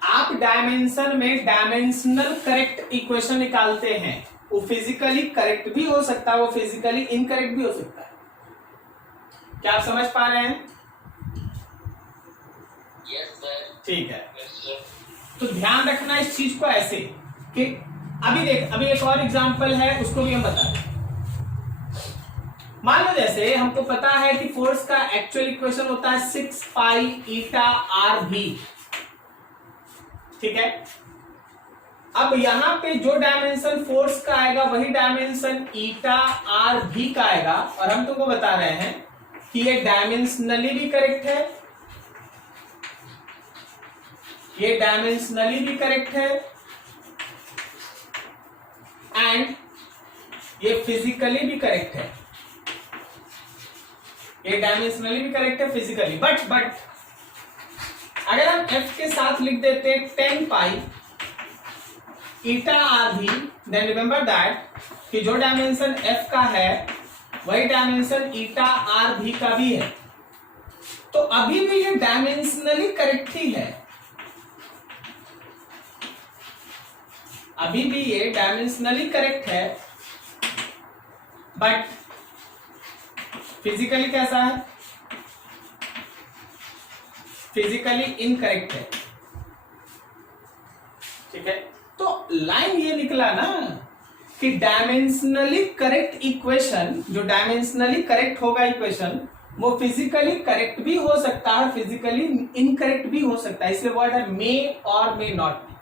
आप डायमेंशन में डायमेंशनल करेक्ट इक्वेशन निकालते हैं, वो फिजिकली करेक्ट भी हो सकता है, वो फिजिकली इनकरेक्ट भी हो सकता है। क्या आप समझ पा रहे हैं? Yes, sir. ठीक है, Yes, sir. तो ध्यान रखना इस चीज को ऐसे कि अभी देख, अभी एक और एग्जांपल है, उसको भी हम बता दें। मान लो जैसे हमको पता है कि फोर्स का एक्चुअल इक्वेशन होता है 6 पाई ईटा आर भी, ठीक है। अब यहां पे जो डायमेंशन फोर्स का आएगा वही डायमेंशन ईटा आर भी का आएगा, और हम तुमको बता रहे हैं कि ये डायमेंशनली भी करेक्ट है, ये डायमेंशनली भी करेक्ट है, एंड ये फिजिकली भी करेक्ट है। ये डायमेंशनली भी करेक्ट है, फिजिकली, बट अगर हम f के साथ लिख देते 10 पाई ईटा आर भी, देन रिमेंबर दैट कि जो डायमेंशन f का है वही डायमेंशन ईटा आर भी का भी है, तो अभी भी ये डायमेंशनली करेक्ट ही है, अभी भी ये डायमेंशनली करेक्ट है, बट फिजिकली कैसा है, फिजिकली इनकरेक्ट है, ठीक है। तो लाइन ये निकला ना कि डायमेंशनली करेक्ट इक्वेशन, जो डायमेंशनली करेक्ट होगा इक्वेशन, वो फिजिकली करेक्ट भी हो सकता है, फिजिकली इनकरेक्ट भी हो सकता है, इसलिए वर्ड है मे और मे नॉट बी।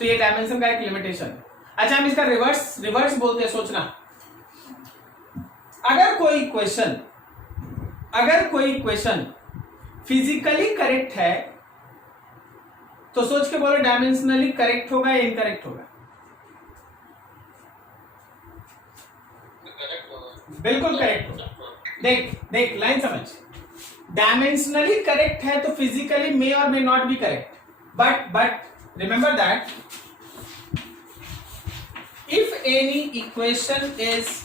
तो ये डायमेंशन का एक लिमिटेशन है। अच्छा, हम इसका रिवर्स बोलते हैं, सोचना। अगर कोई इक्वेशन फिजिकली करेक्ट है तो सोच के बोलो डायमेंशनली करेक्ट होगा या इनकरेक्ट होगा? Correct होगा. बिल्कुल करेक्ट होगा। देख लाइन समझ, डायमेंशनली करेक्ट है तो फिजिकली मे और may not be correct, but remember that if any equation is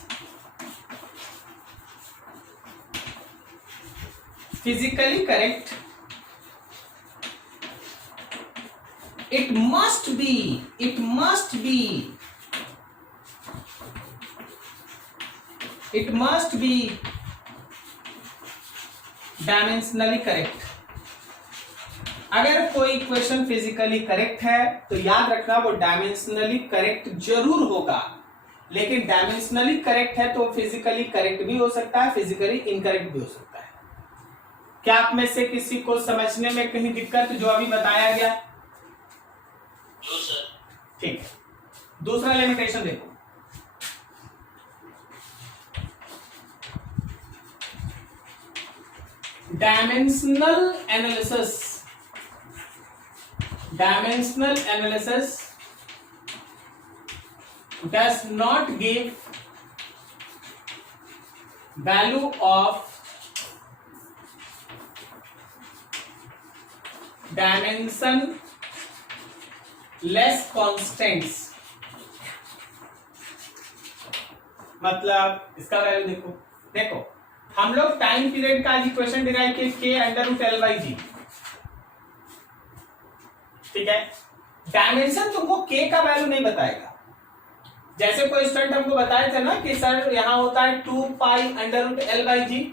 physically correct, it must be dimensionally correct. अगर कोई इक्वेशन फिजिकली करेक्ट है तो याद रखना वो डायमेंशनली करेक्ट जरूर होगा, लेकिन डायमेंशनली करेक्ट है तो फिजिकली करेक्ट भी हो सकता है, फिजिकली इनकरेक्ट भी हो सकता है। क्या आप में से किसी को समझने में कहीं दिक्कत जो अभी बताया गया? No, sir. ठीक, दूसरा लिमिटेशन देखो। Dimensional analysis does not give value of dimension less constants. मतलब इसका वैल्यू देखो हम लोग टाइम पीरियड का इक्वेशन डिराइव किए k√L/g, ठीक है। डायमेंशन तुमको k का वैल्यू नहीं बताएगा। जैसे कोई स्टूडेंट हमको बताए थे ना कि सर यहां होता है 2 पाई √L/g,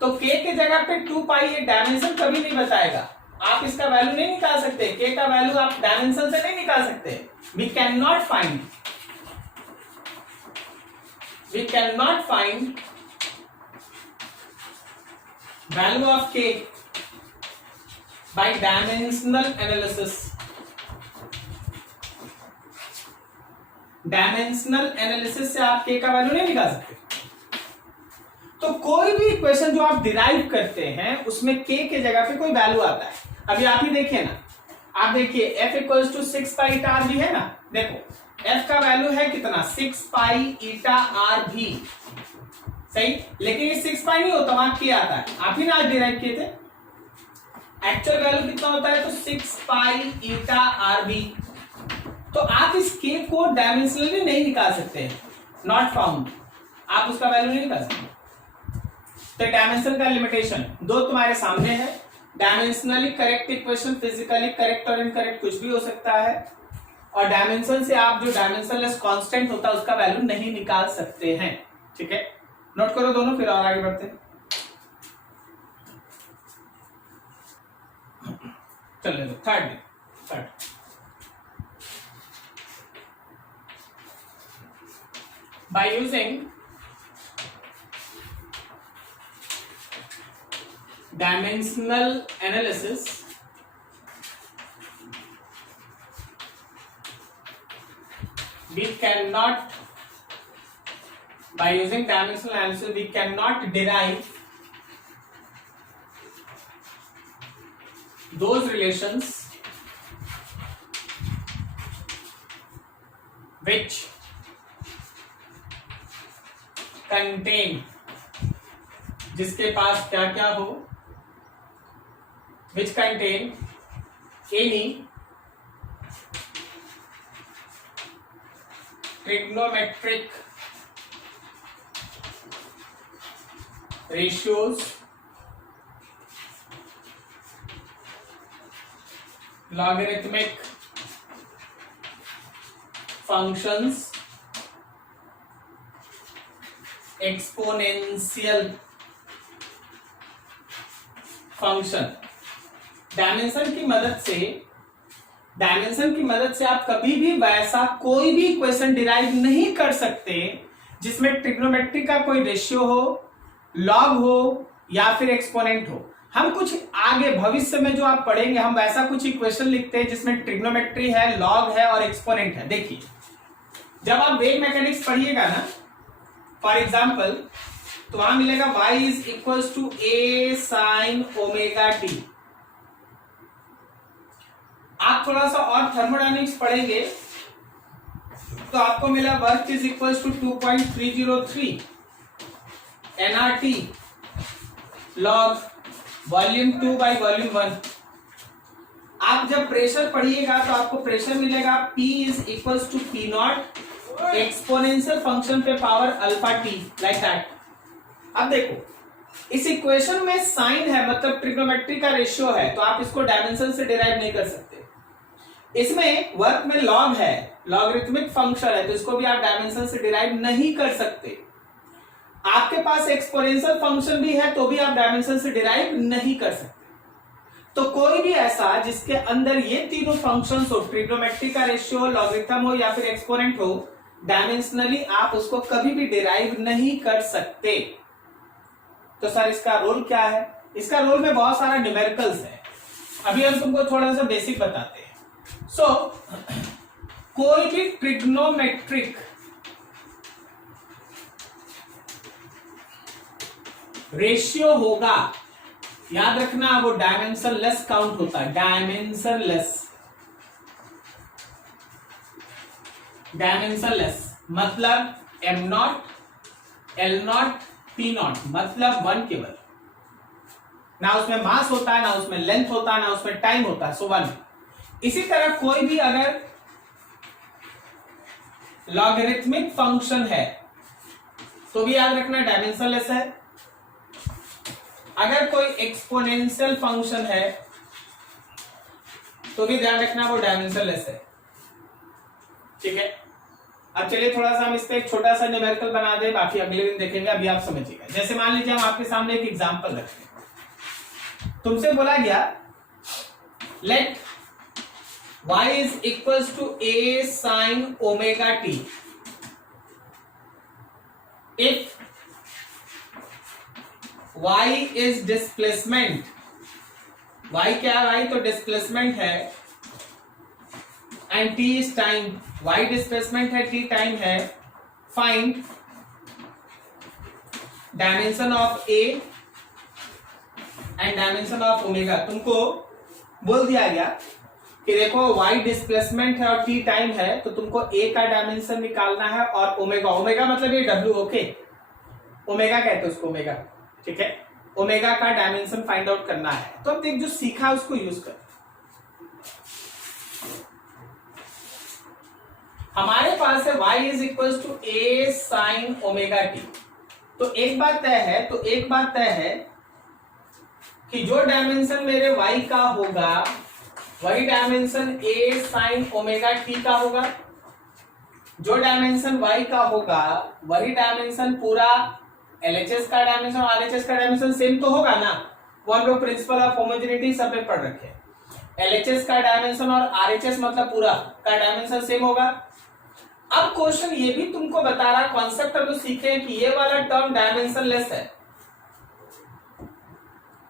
तो k के जगह पे 2 पाई ये डायमेंशन कभी नहीं बताएगा। आप इसका वैल्यू नहीं निकाल सकते, k का वैल्यू आप डायमेंशन से नहीं निकाल सकते। We can not find value of k by dimensional analysis. Dimensional analysis से आप k का वैल्यू नहीं निकाल सकते। तो कोई भी इक्वेशन जो आप डिराइव करते हैं उसमें k के जगह पे कोई वैल्यू आता है। अभी आप ही देखिए ना, आप देखिए f = 6 पाई ईटा आर भी है ना, देखो f का वैल्यू है कितना 6 पाई ईटा आर भी, सही। लेकिन ये 6 पाई नहीं होता, वहां k आता है, आप ही ना आज डिराइव किए थे। एक्चुअल वैल्यू कितना होता है तो 6 पाई ईटा आर भी। तो आप इस k को डायमेंशनली नहीं निकाल सकते, नॉट फाउंड, आप उसका वैल्यू नहीं निकाल सकते। तो डायमेंशन का लिमिटेशन दो तुम्हारे सामने है। Dimensionally correct equation physically correct और इनकरेक्ट कुछ भी हो सकता है, और डायमेंशन से आप जो डायमेंशनलेस कांस्टेंट होता है उसका वैल्यू नहीं निकाल सकते हैं, ठीक है। नोट करो दोनों, फिर और आगे बढ़ते हैं। चलने दो, third by using dimensional analysis we cannot derive those relations which contain, जिसके पास क्या क्या हो, which contain any trigonometric ratios, logarithmic functions, exponential function. Dimension की मदद से आप कभी भी वैसा कोई भी इक्वेशन डिराइव नहीं कर सकते जिसमें ट्रिग्नोमेट्री का कोई रेशियो हो, लॉग हो या फिर एक्सपोनेंट हो। हम कुछ आगे भविष्य में जो आप पढ़ेंगे हम वैसा कुछ इक्वेशन लिखते हैं जिसमें ट्रिग्नोमेट्री है, लॉग है और एक्सपोनेंट है। देखिए जब आप वेव मैकेनिक्स पढ़िएगा ना, फॉर एग्जाम्पल, तो वहां मिलेगा y is equal to a sine omega t। आप थोड़ा सा और थर्मोडायनेमिक्स पढ़ेंगे तो आपको मिला work is equal to 2.303 nRT log volume 2 by volume 1। आप जब प्रेशर पढ़िएगा तो आपको प्रेशर मिलेगा P is equal to P naught exponential function पे power alpha t, like that. अब देखो इस इक्वेशन में साइन है मतलब ट्रिग्नोमेट्री का रेशियो है, तो आप इसको डायमेंशन से डिराइव नहीं कर सकते। इसमें वर्क में लॉग है, लॉगरिथमिक फंक्शन है, तो इसको भी आप डायमेंशन से डिराइव नहीं कर सकते। आपके पास एक्सपोनेंशियल फंक्शन भी है तो भी आप डायमेंशन से डिराइव नहीं कर सकते। तो कोई भी ऐसा जिसके अंदर ये तीनों फंक्शंस हो, ट्रिग्नोमेट्री का रेशियो, लॉगरिथम हो या फिर एक्सपोनेंट हो, डायमेंशनली आप उसको कभी भी डिराइव नहीं कर सकते। तो सर इसका रोल क्या है? इसका रोल में बहुत सारा न्यूमेरिकल्स है, अभी हम तुमको थोड़ा सा बेसिक बताते हैं। सो कोई भी ट्रिग्नोमेट्रिक रेशियो होगा, याद रखना वो डायमेंशन लेस काउंट होता है, डायमेंशन लेस मतलब m not, l not, p not, मतलब 1 केवल। ना उसमें मास होता है, ना उसमें लेंथ होता है, ना उसमें टाइम होता है, सो 1। इसी तरह कोई भी अगर लॉगरिथमिक फंक्शन है तो भी याद रखना डायमेंशन लेस है। अगर कोई एक्सपोनेंशियल फंक्शन है तो भी ध्यान रखना वो डायमेंशन लेस है। ठीक है, अब चलिए थोड़ा सा हम इस पे एक छोटा सा न्यूमेरिकल बना दे, बाकी अगले दिन देखेंगे, अभी आप समझिएगा। जैसे मान लीजिए हम आपके सामने एक एग्जांपल रखते हैं, तुमसे बोला गया let y is equal to a sine omega t if y is displacement. y क्या है भाई? तो डिस्प्लेसमेंट है, and t is time. y displacement है, t टाइम है। Find dimension of a and dimension of omega. तुमको बोल दिया गया कि देखो y डिस्प्लेसमेंट है और t टाइम है, तो तुमको a का डायमेंशन निकालना है और ओमेगा मतलब ये w, ओके, ओमेगा कहते हैं उसको, ओमेगा, ठीक है, ओमेगा का डायमेंशन फाइंड आउट करना है। तो अब देख जो सीखा उसको यूज कर। हमारे पास है y is equal to a sine omega T. तो एक बात तय है कि जो डायमेंशन मेरे y का होगा वही dimension a sine omega T का होगा। जो डायमेंशन y का होगा वही डायमेंशन पूरा LHS का डायमेंशन और RHS का डायमेंशन सेम तो होगा ना। वो हम लोग प्रिंसिपल ऑफ होमोजेनिटी सब में पढ़ रखे हैं। LHS का डायमेंशन और RHS मतलब पूरा का डायमेंशन सेम होगा। अब क्वेश्चन ये भी तुमको बता रहा, कॉन्सेप्ट हम लोग सीखे हैं कि ये वाला टर्म डायमेंशन लेस है।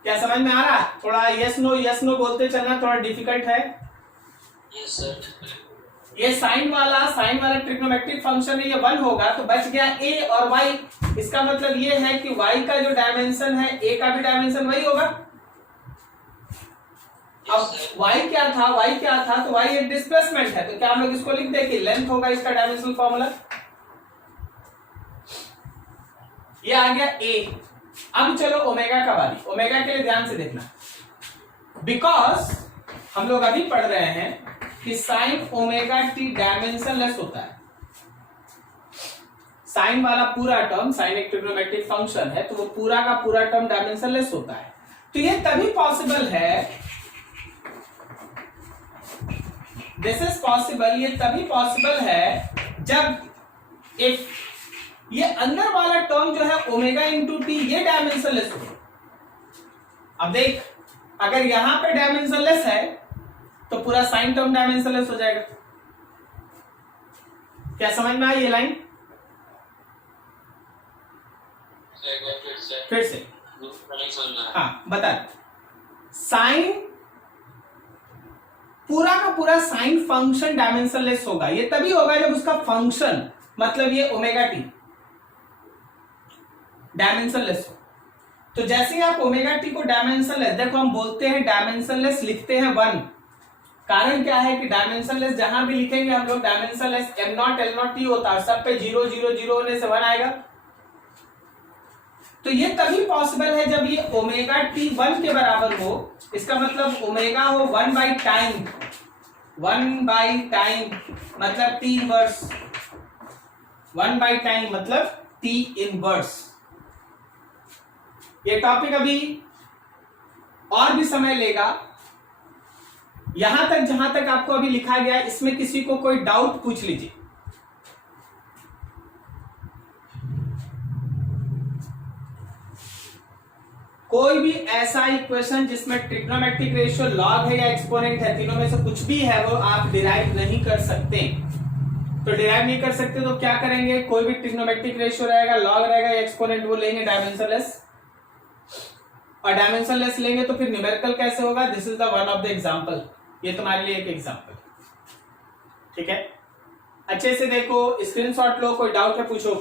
क्या समझ में आ रहा है? थोड़ा यस नो बोलते चलना, थोड़ा डिफिकल्ट है। Yes sir. ये साइन वाला ट्रिग्नोमेट्रिक फंक्शन है, ये 1 होगा तो बच गया a और y। इसका मतलब ये है कि y का जो डायमेंशन है a का भी डायमेंशन वही होगा। अब y क्या था तो y एक डिस्प्लेसमेंट है, तो क्या हम लोग इसको लिख दें कि लेंथ होगा इसका डायमेंशनल फॉर्मूला। ये आ गया a। अब चलो ओमेगा का वाली, ओमेगा के लिए ध्यान से देखना, बिकॉज हम लोग अभी पढ़ रहे हैं कि sign omega T dimension less होता है। साइन वाला पूरा टर्म, साइन एक ट्रिग्नोमेट्रिक फंक्शन है तो वो पूरा का पूरा टर्म डायमेंशन लेस होता है। तो ये तभी पॉसिबल है, दिस इज पॉसिबल, ये तभी पॉसिबल है जब इफ ये अंदर वाला टर्म जो है ओमेगा इंटू टी ये डायमेंशन लेस हो। अब देख, अगर यहां पे डायमेंशन लेस है तो पूरा साइन टर्म डायमेंशन लेस हो जाएगा। क्या समझ में आई ये लाइन? फिर से हाँ बता, साइन पूरा का पूरा साइन फंक्शन डायमेंशन लेस होगा। ये तभी होगा जब उसका फंक्शन मतलब ये ओमेगा टी डायमेंशन लेस हो। तो जैसे ही आप ओमेगा टी को डायमेंशन लेस, देखो हम बोलते हैं डायमेंशन लेस, लिखते हैं 1। कारण क्या है कि डायमेंशन लेस जहां भी लिखेंगे हम लोग dimension less m0 L0 t होता है, सब पे 0 0 0 होने से 1 आएगा। तो ये तभी पॉसिबल है जब ये ओमेगा टी 1 के बराबर हो। इसका मतलब ओमेगा हो 1 बाई टाइम, 1 बाई टाइम मतलब t इनवर्स, 1 बाई टाइम मतलब t इनवर्स। ये टॉपिक अभी और भी समय लेगा। यहां तक जहां तक आपको अभी लिखा गया, इसमें किसी को कोई डाउट पूछ लीजिए। कोई भी ऐसा इक्वेशन जिसमें ट्रिग्नोमेट्रिक रेशियो लॉग है या एक्सपोनेंट है, तीनों में से कुछ भी है वो आप डिराइव नहीं कर सकते। तो डिराइव नहीं कर सकते तो क्या करेंगे, कोई भी ट्रिग्नोमेट्रिक रेशियो रहेगा, लॉग रहेगा या एक्सपोनेंट, वो लेंगे डायमेंशनलेस। और डायमेंशनलेस लेंगे तो फिर न्यूमेरिकल कैसे होगा? This is the one of the example. ये तुम्हारे लिए एक एग्जांपल, ठीक है। अच्छे से देखो, स्क्रीनशॉट लो, कोई डाउट है पूछो।